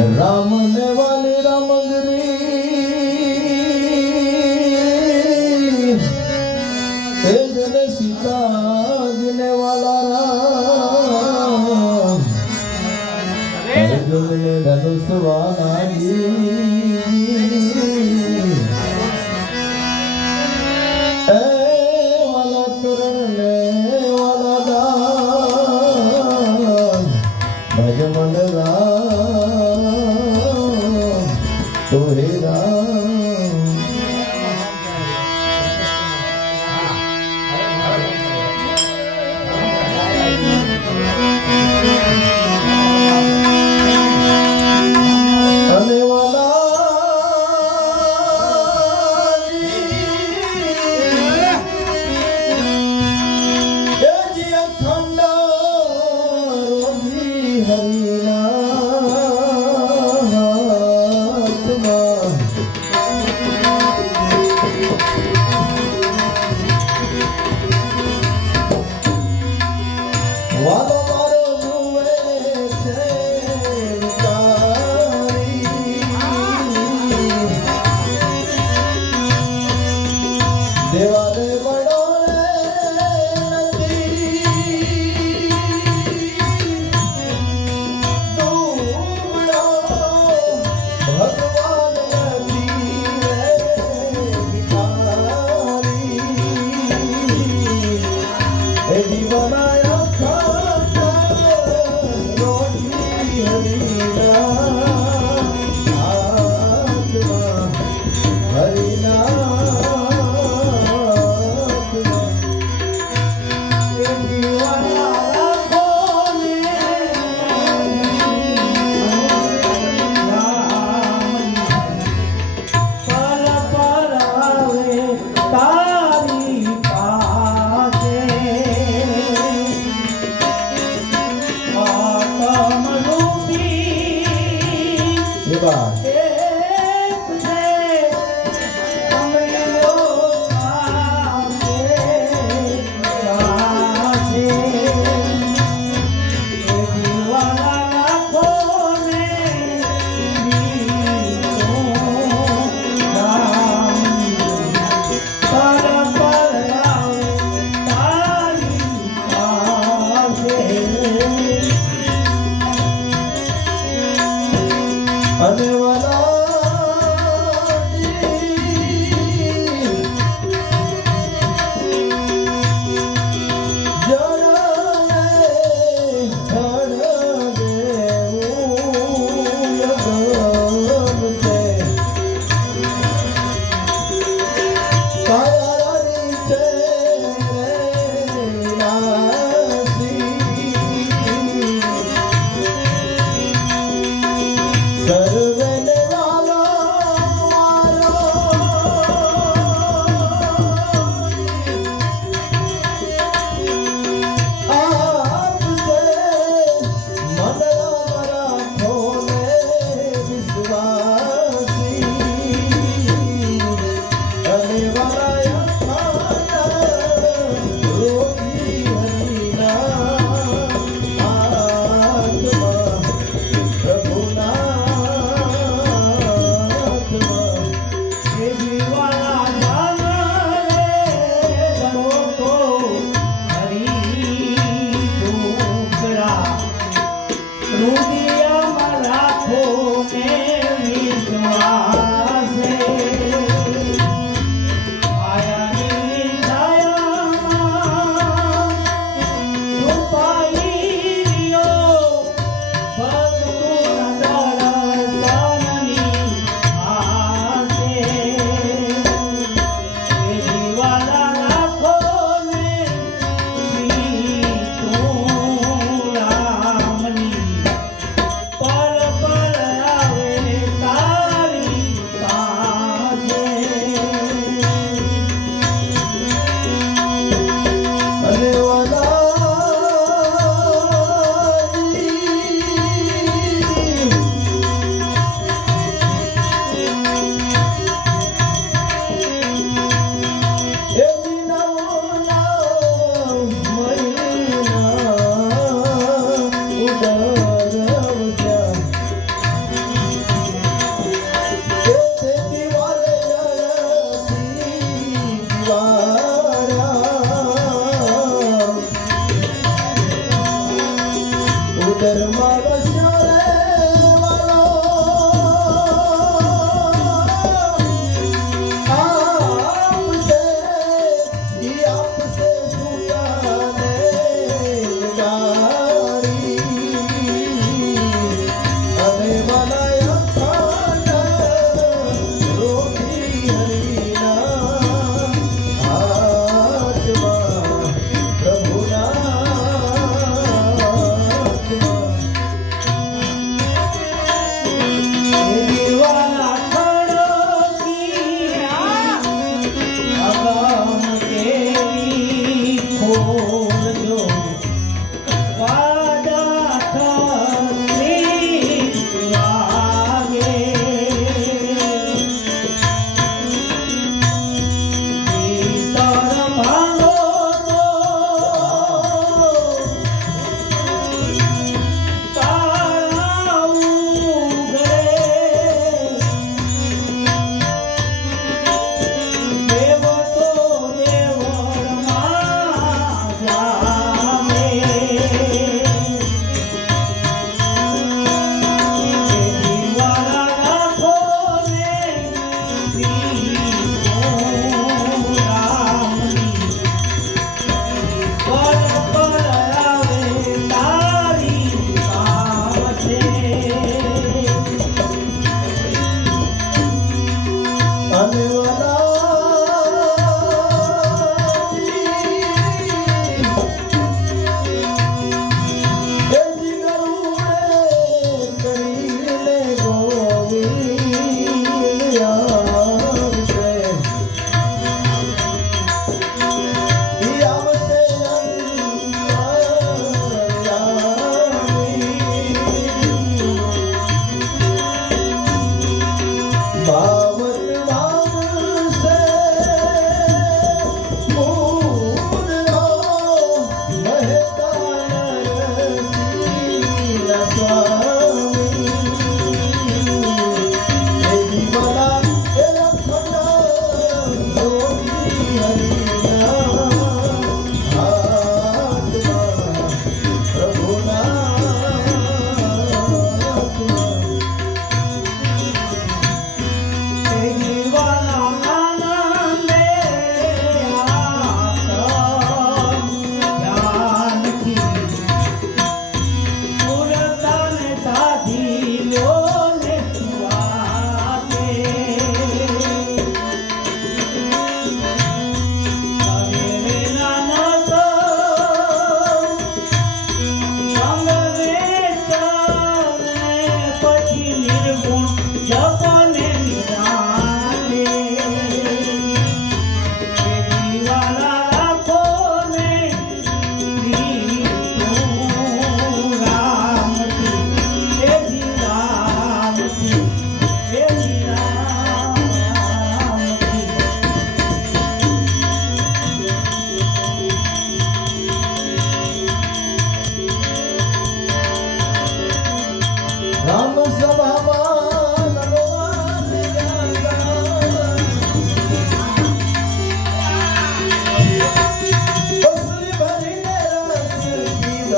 राम ने वाले राम गरी ওরে রা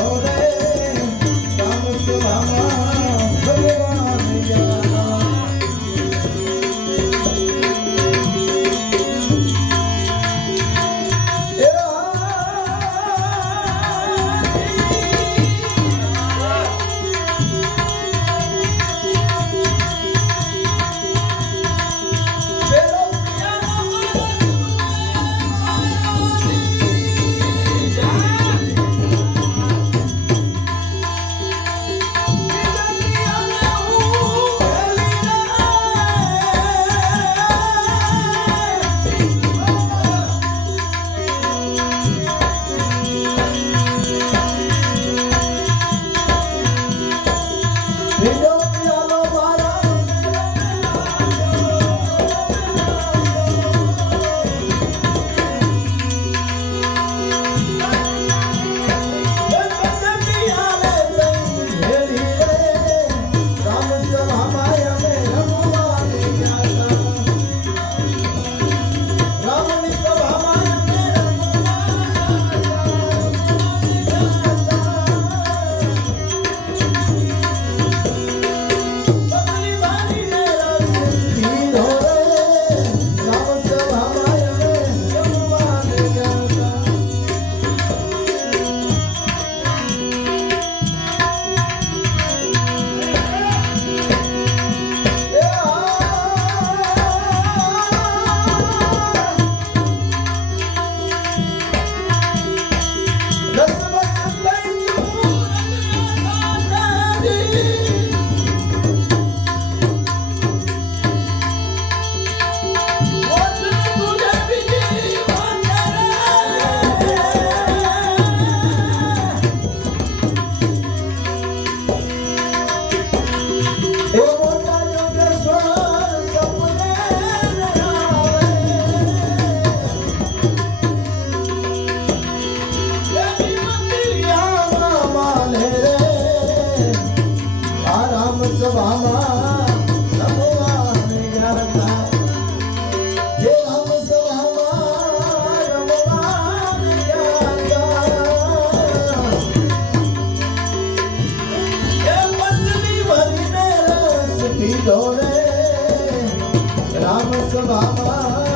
Oh. that. ધામ સભામાં